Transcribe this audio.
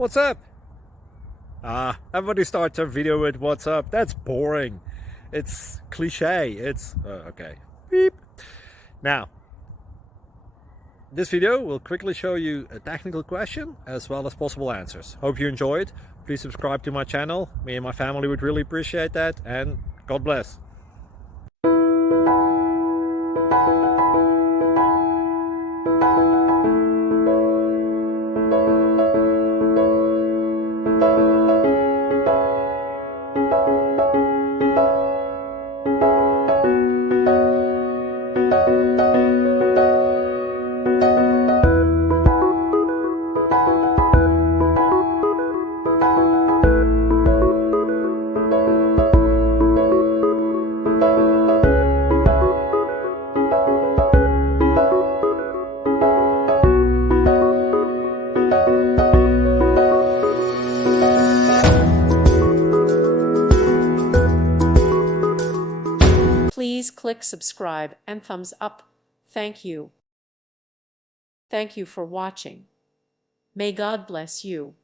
What's up? Everybody starts their video with what's up. That's boring. It's cliche. It's okay. Beep. Now, this video will quickly show you a technical question as well as possible answers. Hope you enjoyed. Please subscribe to my channel. Me and my family would really appreciate that, and God bless. Please click subscribe and thumbs up. Thank you. Thank you for watching. May God bless you.